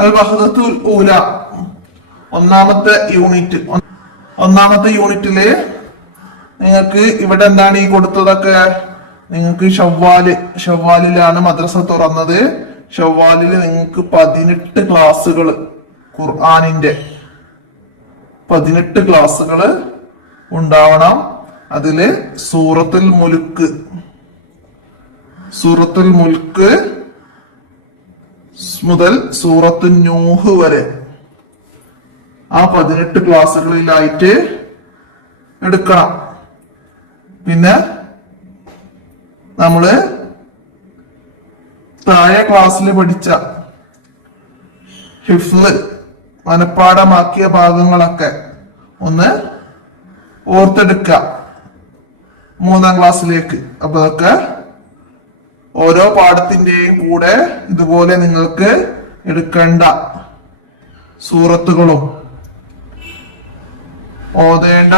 അൽ വഹദത്തുൽ ഊല ഒന്നാമത്തെ യൂണിറ്റില് നിങ്ങൾക്ക് ഇവിടെ എന്താണ് ഈ കൊടുത്തതൊക്കെ? നിങ്ങൾക്ക് ഷവ്വാലിലാണ് മദ്രസ തുറന്നത്. ഷവ്വാലില് നിങ്ങൾക്ക് 18 ക്ലാസ്സുകൾ, ഖുർആനിന്റെ 18 ക്ലാസ്സുകൾ ഉണ്ടാവണം. അതില് സൂറത്തുൽ മുൽക്ക് മുതൽ സൂറത്തുൽ നൂഹ് വരെ ആ 18 ക്ലാസ്സുകളിലായിട്ട് എടുക്കണം. പിന്നെ നമ്മള് താഴെ ക്ലാസ്സിൽ പഠിച്ച ഹിഫ്ള് മനപ്പാഠമാക്കിയ ഭാഗങ്ങളൊക്കെ ഒന്ന് ഓർത്തെടുക്കുക 3-ാം ക്ലാസ്സിലേക്ക്. അപ്പൊ അതൊക്കെ ഓരോ പാഠത്തിന്റെയും കൂടെ ഇതുപോലെ നിങ്ങൾക്ക് എടുക്കേണ്ട സൂറത്തുകളും ഓതേണ്ട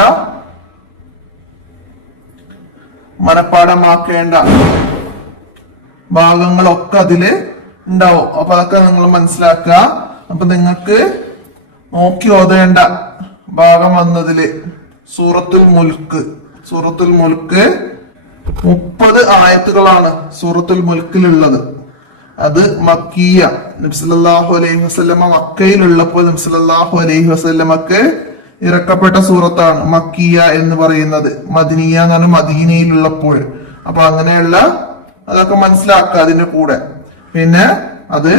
മനപ്പാഠമാക്കേണ്ട ഭാഗങ്ങളൊക്കെ അതില് ഉണ്ടാവും. അപ്പൊ അതൊക്കെ നിങ്ങൾ മനസ്സിലാക്കുക. അപ്പൊ നിങ്ങൾക്ക് നോക്കി ഓതേണ്ട ഭാഗം വന്നതില് സൂറത്തുൽ മുൽക്ക് 30 ആയത്തുകളാണ് സൂറത്തുൽ മുൽക്കിലുള്ളത്. അത് മക്കിയ. നബി സല്ലല്ലാഹു അലൈഹി വസല്ലമ മക്കയിലുള്ളപ്പോൾ നബി സല്ലല്ലാഹു അലൈഹി വസല്ലമക്ക് ഇറക്കപ്പെട്ട സൂറത്താണ് മക്കിയ എന്ന് പറയുന്നത്. മദനിയ എന്ന് പറഞ്ഞാൽ മദീനയിലുള്ളപ്പോൾ. അപ്പൊ അങ്ങനെയുള്ള അതൊക്കെ മനസ്സിലാക്കുക അതിന്റെ കൂടെ. പിന്നെ അത്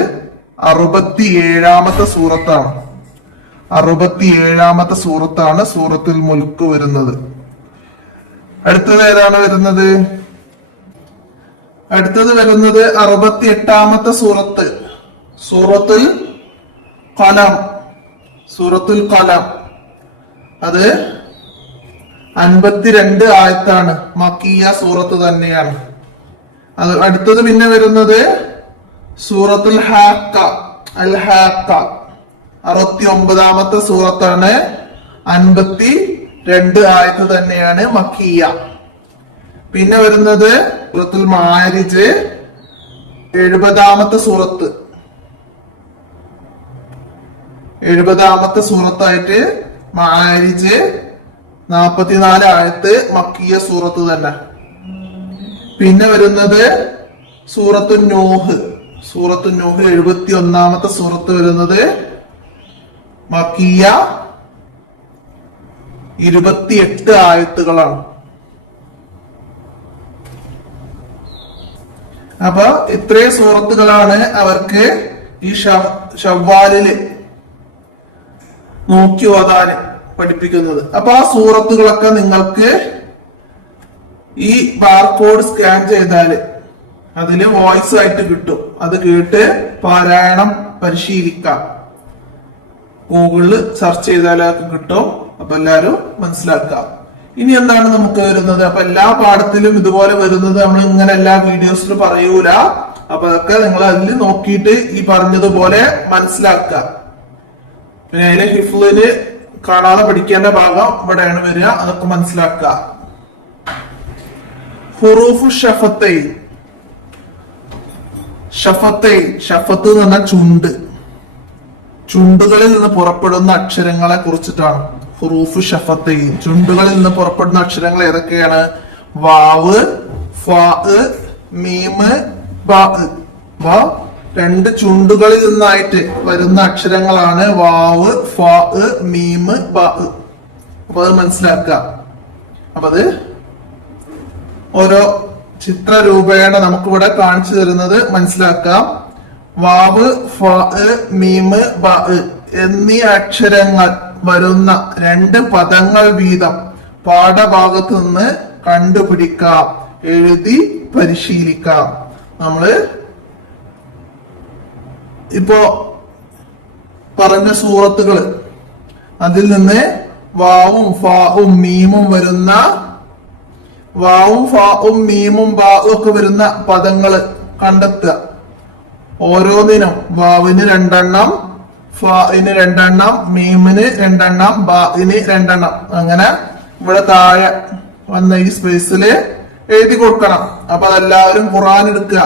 67-ാമത്തെ സൂറത്താണ്. 67-ാമത്തെ സൂറത്താണ് സൂറത്തുൽ മുൽക്ക് വരുന്നത്. അടുത്തത് ഏതാണ് വരുന്നത്? അടുത്തത് വരുന്നത് 68-ാമത്തെ സൂറത്തുൽ ഖലം. അത് 52 ആയത്താണ്. മക്കിയ സൂറത്ത് തന്നെയാണ്. അത് അടുത്തത് പിന്നെ വരുന്നത് സൂറത്തുൽ ഹാക്ക, അൽ ഹാക്ക 69-ാമത്തെ സൂറത്താണ്. 52 ആയത്ത് തന്നെയാണ് മക്കിയ. പിന്നെ വരുന്നത് സൂറത്തുൽ മാരിജ് 70-ാമത്തെ സൂറത്ത്. 70-ാമത്തെ സൂറത്തായിട്ട് മാരിജ് 44 ആയത്ത് മക്കിയ സൂറത്ത് തന്നെ. പിന്നെ വരുന്നത് സൂറത്തുൽ നൂഹ് 71-ാമത്തെ സൂറത്ത് വരുന്നത് മക്കിയ 28 ആയത്തുകളാണ്. അപ്പൊ ഇത്രയും സൂറത്തുകളാണ് അവർക്ക് ഈ ഷവ്വാലില് നോക്കി ഓതാന് പഠിപ്പിക്കുന്നത്. അപ്പൊ ആ സൂറത്തുകളൊക്കെ നിങ്ങൾക്ക് ഈ ബാർകോഡ് സ്കാൻ ചെയ്താല് അതില് വോയിസ് ആയിട്ട് കിട്ടും. അത് കേട്ട് പാരായണം പരിശീലിക്കാം. ഗൂഗിളിൽ സെർച്ച് ചെയ്താലൊക്കെ കിട്ടും. അപ്പൊ എല്ലാരും മനസ്സിലാക്കാം. ഇനി എന്താണ് നമുക്ക് വരുന്നത്? അപ്പൊ എല്ലാ പാഠത്തിലും ഇതുപോലെ വരുന്നത് നമ്മൾ ഇങ്ങനെ എല്ലാ വീഡിയോസിലും പറയൂല. അപ്പൊ അതൊക്കെ നിങ്ങൾ അതിൽ നോക്കിയിട്ട് ഈ പറഞ്ഞതുപോലെ മനസ്സിലാക്കുക. പിന്നെ അതിലെ ഹിഫ്ളില് കാണാതെ പഠിക്കേണ്ട ഭാഗം ഇവിടെയാണ് വരിക. അതൊക്കെ മനസ്സിലാക്കുക. ഹുറൂഫു ഷഫത്തൈൻ. ഷഫത്ത് എന്ന് പറഞ്ഞാൽ ചുണ്ടുകളിൽ നിന്ന് പുറപ്പെടുന്ന അക്ഷരങ്ങളെ കുറിച്ചിട്ടാണ്. ഹുറൂഫു ഷഫത്തൈൻ. ചുണ്ടുകളിൽ നിന്ന് പുറപ്പെടുന്ന അക്ഷരങ്ങൾ ഏതൊക്കെയാണ്? വാവ്, ഫാ, മീമ്, ബാ. 2 ചുണ്ടുകളിൽ നിന്നായിട്ട് വരുന്ന അക്ഷരങ്ങളാണ് വാവ്, ഫാ, മീമ്, ബാ. അപ്പൊ അത് മനസ്സിലാക്കുക. അപ്പൊ അത് ഓരോ ചിത്രരൂപേണ നമുക്കിവിടെ കാണിച്ചു തരുന്നത് മനസ്സിലാക്കാം. വാവ്, ഫാ, മീമ്, ബാ എന്നീ അക്ഷരങ്ങൾ വരുന്ന 2 പദങ്ങൾ വീതം പാഠഭാഗത്ത് നിന്ന് കണ്ടുപിടിക്കാം, എഴുതി പരിശീലിക്കാം. നമ്മള് ഇപ്പോ പറഞ്ഞ സൂറത്തുകൾ അതിൽ നിന്ന് വാവും ഫാവും മീമും വരുന്ന മീമും ബാവും ഒക്കെ വരുന്ന പദങ്ങൾ കണ്ടെത്തുക. ഓരോന്നിനും വാവിന് 2 എണ്ണം, ഫാഇന് 2 എണ്ണം, മീമിന് 2 എണ്ണം, ബാഇന് 2 എണ്ണം. അങ്ങനെ ഇവിടെ താഴെ വന്ന ഈ സ്പേസില് എഴുതി കൊടുക്കണം. അപ്പൊ അതെല്ലാവരും ഖുർആൻ എടുക്കുക.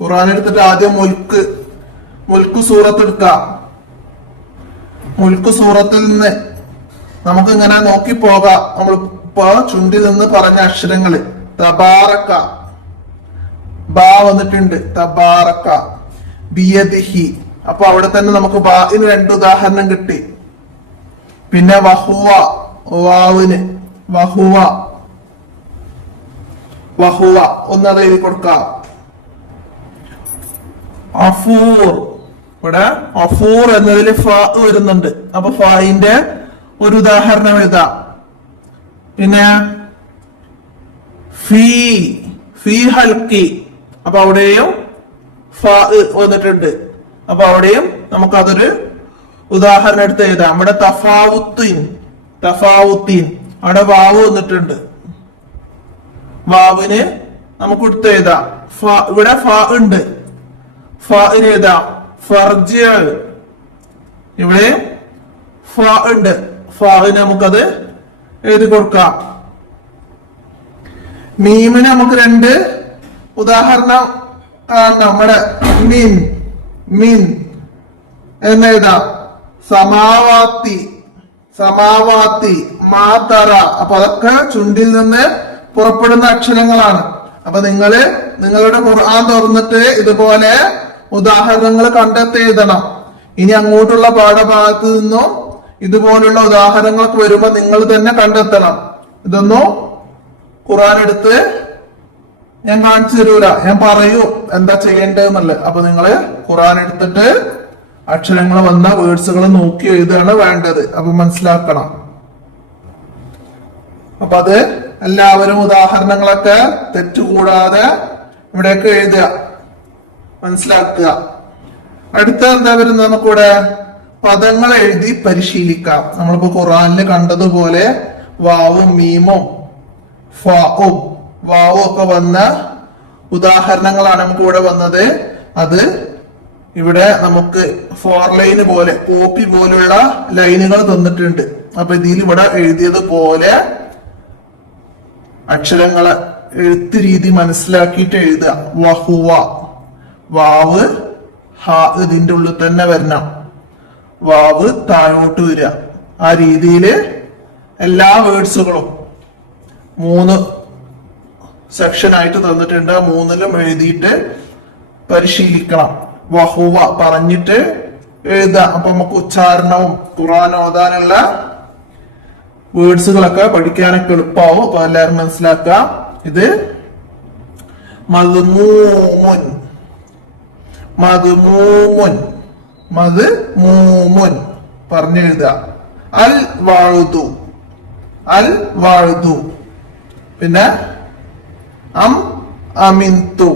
ഖുർആൻ എടുത്തിട്ട് ആദ്യം മുൽക്ക് സൂറത്ത് എടുക്കുക. മുൽക്ക് സൂറത്തിൽ നിന്ന് നമുക്ക് ഇങ്ങനെ നോക്കി പോകാം. നമ്മളിപ്പോ ചുണ്ടിൽ നിന്ന് പറഞ്ഞ അക്ഷരങ്ങള് തബാറക്ക, ബാ വന്നിട്ടുണ്ട്, തബാറക്ക, ബിയദിഹി. അപ്പൊ അവിടെ തന്നെ നമുക്ക് ബാഇന് 2 ഉദാഹരണം കിട്ടി. പിന്നെ വഹുവ, വാവിന് വഹുവ, വഹുവ ഒന്നത് എഴുതി കൊടുക്കാം. അഫൂർ, ഇവിടെ അഫൂർ എന്നതിൽ ഫ വരുന്നുണ്ട്. അപ്പൊ ഫായിന്റെ ഒരു ഉദാഹരണം എഴുതാം. പിന്നെ ഫീ, ഫീ ഹൽക്കി, അപ്പൊ അവിടെയും ഫ വന്നിട്ടുണ്ട്. അപ്പൊ അവിടെയും നമുക്ക് അതൊരു ഉദാഹരണം എടുത്ത് എഴുതാം. ഇവിടെ തഫാവുത്തീൻ, തഫാവുത്തീൻ, അവിടെ വാവ് വന്നിട്ടുണ്ട്. വാവിന് നമുക്ക് എടുത്ത് എഴുതാം. ഇവിടെ ഫ ഉണ്ട്, ഫാഇന് എഴുതാം. ഫർജ, ഇവിടെ ഫ ഉണ്ട്, ഫാഇന് നമുക്കത് എഴുതി കൊടുക്കാം. മീമിന് നമുക്ക് 2 ഉദാഹരണം നമ്മുടെ മിൻ, മിൻ എന്നെഴുതാം. സമാവാത്തി, സമാവാത്തി, മാതറ. അപ്പൊ അതൊക്കെ ചുണ്ടിൽ നിന്ന് പുറപ്പെടുന്ന അക്ഷരങ്ങളാണ്. അപ്പൊ നിങ്ങളുടെ ഖുർആൻ തുറന്നിട്ട് ഇതുപോലെ ഉദാഹരണങ്ങൾ കണ്ടെത്തി എഴുതണം. ഇനി അങ്ങോട്ടുള്ള പാഠഭാഗത്ത് നിന്നും ഇതുപോലുള്ള ഉദാഹരണങ്ങളൊക്കെ വരുമ്പോ നിങ്ങൾ തന്നെ കണ്ടെത്തണം. ഇതൊന്നും ഖുർആൻ എടുത്ത് ഞാൻ കാണിച്ചു തരൂല, ഞാൻ പറയൂ എന്താ ചെയ്യേണ്ടതെന്നുള്ളത്. അപ്പൊ നിങ്ങള് ഖുർആൻ എടുത്തിട്ട് അക്ഷരങ്ങൾ വന്ന വേർഡ്സുകൾ നോക്കി എഴുതാണ് വേണ്ടത്. അപ്പൊ മനസ്സിലാക്കണം. അപ്പൊ അത് എല്ലാവരും ഉദാഹരണങ്ങളൊക്കെ തെറ്റുകൂടാതെ ഇവിടെയൊക്കെ എഴുതുക, മനസ്സിലാക്കുക. അടുത്ത എന്താ വരുന്നത്, നമുക്കിവിടെ പദങ്ങൾ എഴുതി പരിശീലിക്കാം. നമ്മളിപ്പോ ഖുർആനിൽ കണ്ടതുപോലെ വാവും മീമും ഫാവും വാവും ഒക്കെ വന്ന ഉദാഹരണങ്ങളാണ് നമുക്ക് ഇവിടെ വന്നത്. അത് ഇവിടെ നമുക്ക് 4 ലൈന് പോലെ, കോപ്പി പോലുള്ള ലൈനുകൾ തന്നിട്ടുണ്ട്. അപ്പൊ ഇതിൽ ഇവിടെ എഴുതിയതുപോലെ അക്ഷരങ്ങളെ എഴുത്ത് രീതി മനസ്സിലാക്കിയിട്ട് എഴുതുക. വഹുവ, വാവ് ഹ ഇതിന്റെ ഉള്ളിൽ തന്നെ വരണം, വാവ് താഴോട്ട് വരിക. ആ രീതിയിൽ എല്ലാ വേർഡ്സുകളും 3 സെക്ഷൻ ആയിട്ട് തന്നിട്ടുണ്ട്. ആ 3ലും എഴുതിയിട്ട് പരിശീലിക്കണം. വഹുവ പറഞ്ഞിട്ട് എഴുതാം. അപ്പൊ നമുക്ക് ഉച്ചാരണവും ഖുർആൻ ഓതാനുള്ള വേർഡ്സുകളൊക്കെ പഠിക്കാനൊക്കെ എളുപ്പമാവും. അപ്പൊ എല്ലാവരും മനസ്സിലാക്കുക. ഇത് മദ്മൂമുൻ, മദ്മൂമുൻ, മദ്മൂമുൻ പറഞ്ഞെഴുതുക. അൽ വാഴുതു, അൽ വാഴുതു. പിന്നെ അം അമിന്തു,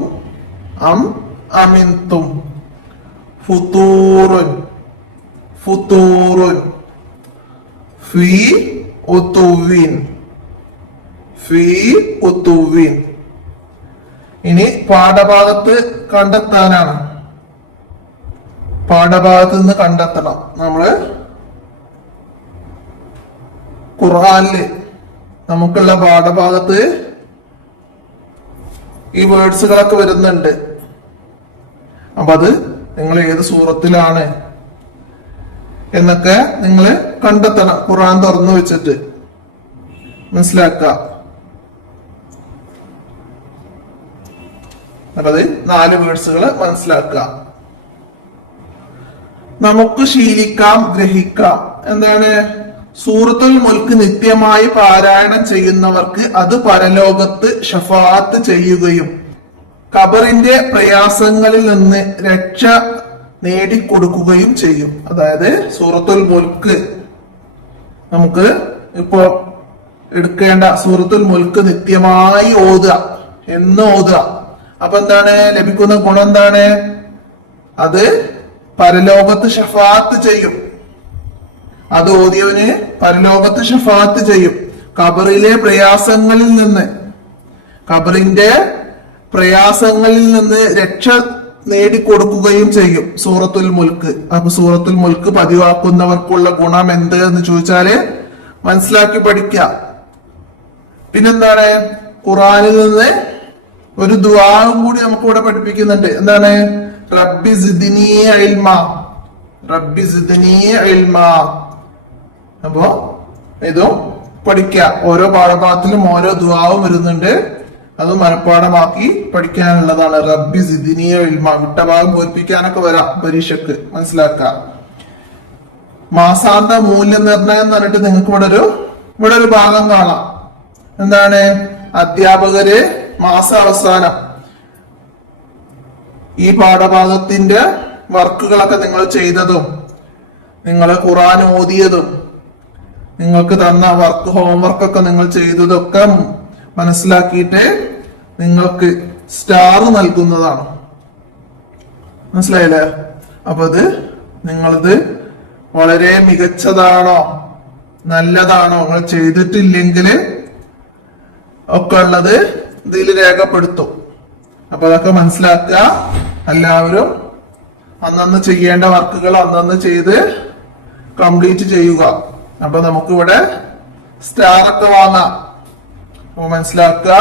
അം അമിന്തും. ഫുതൂറുൻ, ഫുതൂറുൻ. ഫീ ഉതുവിൻ, ഫീ ഉതുവിൻ. ഇനി പാഠഭാഗത്ത് കണ്ടെത്താനാണ്. പാഠഭാഗത്ത് നിന്ന് കണ്ടെത്തണം. നമ്മള് ഖുർആനില് നമുക്കുള്ള പാഠഭാഗത്ത് ഈ വേർഡ്സുകളൊക്കെ വരുന്നുണ്ട്. അപ്പൊ അത് നിങ്ങൾ ഏത് സൂറത്തിലാണ് എന്നൊക്കെ നിങ്ങൾ കണ്ടെത്തണം. ഖുർആൻ തുറന്നു വെച്ചിട്ട് മനസ്സിലാക്കുക. അപ്പൊ അത് 4 വേർഡ്സുകൾ മനസ്സിലാക്കുക. നമുക്ക് ശീലിക്കാം, ഗ്രഹിക്കാം. എന്താണ്? സൂറത്തുൽ മുൽക്ക് നിത്യമായി പാരായണം ചെയ്യുന്നവർക്ക് അത് പരലോകത്ത് ഷഫാഅത്ത് ചെയ്യുകയും ഖബറിന്റെ പ്രയാസങ്ങളിൽ നിന്ന് രക്ഷ നേടിക്കൊടുക്കുകയും ചെയ്യും. അതായത് സൂറത്തുൽ മുൽക്ക് നമുക്ക് ഇപ്പോ എടുക്കേണ്ട സൂറത്തുൽ മുൽക്ക് നിത്യമായി ഓതുക, എന്ന് ഓതുക. അപ്പൊ എന്താണ് ലഭിക്കുന്ന ഗുണം? എന്താണ്? അത് പരലോകത്ത് ഷഫാഅത്ത് ചെയ്യും. അത് ഓതിയവന് പരലോകത്ത് ഷഫാഅത്ത് ചെയ്യും. ഖബറിലെ പ്രയാസങ്ങളിൽ നിന്ന്, ഖബറിന്റെ പ്രയാസങ്ങളിൽ നിന്ന് രക്ഷ നേടിക്കൊടുക്കുകയും ചെയ്യും സൂറത്തുൽ മുൽക്ക്. അപ്പൊ സൂറത്തുൽ മുൽക്ക് പതിവാക്കുന്നവർക്കുള്ള ഗുണം എന്ത് എന്ന് ചോദിച്ചാല് മനസ്സിലാക്കി പഠിക്കുക. പിന്നെന്താണ്? ഖുർആനിൽ നിന്ന് ഒരു ദുആവും കൂടി നമുക്ക് ഇവിടെ പഠിപ്പിക്കുന്നുണ്ട്. എന്താണ്? റബ്ബി സിദ്നി ഇൽമ, റബ്ബി സിദ്നി ഇൽമാ. അപ്പോ ഇതും പഠിക്കുക. ഓരോ പാഠഭാഗത്തിലും ഓരോ ദുആവും വരുന്നുണ്ട്. അത് മനഃപ്പാഠമാക്കി പഠിക്കാനുള്ളതാണ്. റബ്ബി സിദ്നി ഇൽമാ. വിട്ട ഭാഗം പൂരിപ്പിക്കാനൊക്കെ വരാം പരീക്ഷക്ക്, മനസ്സിലാക്കുക. മാസാന്ത മൂല്യനിർണയം എന്ന് പറഞ്ഞിട്ട് നിങ്ങൾക്ക് ഇവിടെ ഒരു ഭാഗം കാണാം. എന്താണ്? അധ്യാപകര് മാസാവസാനം ഈ പാഠഭാഗത്തിന്റെ വർക്കുകളൊക്കെ നിങ്ങൾ ചെയ്തതും നിങ്ങൾ ഖുർആൻ ഓതിയതും നിങ്ങൾക്ക് തന്ന ഹോംവർക്കൊക്കെ നിങ്ങൾ ചെയ്തതൊക്കെ മനസ്സിലാക്കിയിട്ട് നിങ്ങൾക്ക് സ്റ്റാർ നൽകുന്നതാണ്. മനസ്സിലായില്ലേ? അപ്പൊ ഇത് നിങ്ങളത് വളരെ മികച്ചതാണോ നല്ലതാണോ നിങ്ങൾ ചെയ്തിട്ടില്ലെങ്കിൽ ഒക്കെ ഉള്ളത് ഇതിൽ രേഖപ്പെടുത്തും. അപ്പൊ അതൊക്കെ മനസ്സിലാക്കുക. എല്ലാവരും അന്നന്ന് ചെയ്യേണ്ട വർക്കുകൾ അന്നന്ന് ചെയ്ത് കംപ്ലീറ്റ് ചെയ്യുക. അപ്പൊ നമുക്കിവിടെ സ്റ്റാർ ഒക്കെ വാങ്ങാം. അപ്പൊ മനസ്സിലാക്കുക.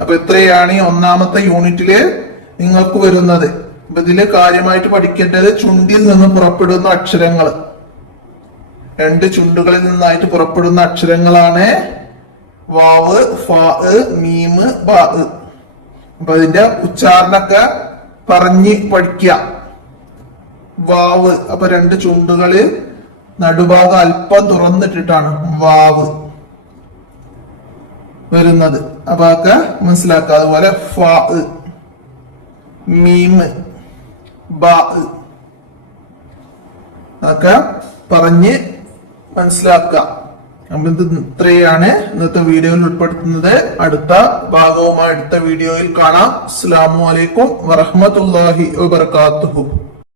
അപ്പൊ ഇത്രയാണ് ഈ ഒന്നാമത്തെ യൂണിറ്റില് നിങ്ങൾക്ക് വരുന്നത്. അപ്പൊ ഇതില് കാര്യമായിട്ട് പഠിക്കേണ്ടത് ചുണ്ടിൽ നിന്ന് പുറപ്പെടുന്ന അക്ഷരങ്ങൾ. 2 ചുണ്ടുകളിൽ നിന്നായിട്ട് പുറപ്പെടുന്ന അക്ഷരങ്ങളാണ് വാവ്, ഫാ, മീമ്, ബാ. അപ്പൊ അതിന്റെ ഉച്ചാരണൊക്കെ പറഞ്ഞ് പഠിക്കുക. വാവ്, അപ്പൊ 2 ചുണ്ടുകള് നടുഭാഗം അല്പം തുറന്നിട്ടിട്ടാണ് വാവ് വരുന്നത്. അപ്പൊ അതൊക്കെ മനസ്സിലാക്കുക. അതുപോലെ ഫാ, മീമ്, ബാ അതൊക്കെ പറഞ്ഞ് മനസ്സിലാക്കുക. അപ്പൊ ഇത് ഇത്രയാണ് ഇന്നത്തെ വീഡിയോയിൽ ഉൾപ്പെടുത്തുന്നത്. അടുത്ത ഭാഗവുമായി അടുത്ത വീഡിയോയിൽ കാണാം. അസ്സലാമു അലൈക്കും വറഹ്മത്തുള്ളാഹി വബറകാതുഹു.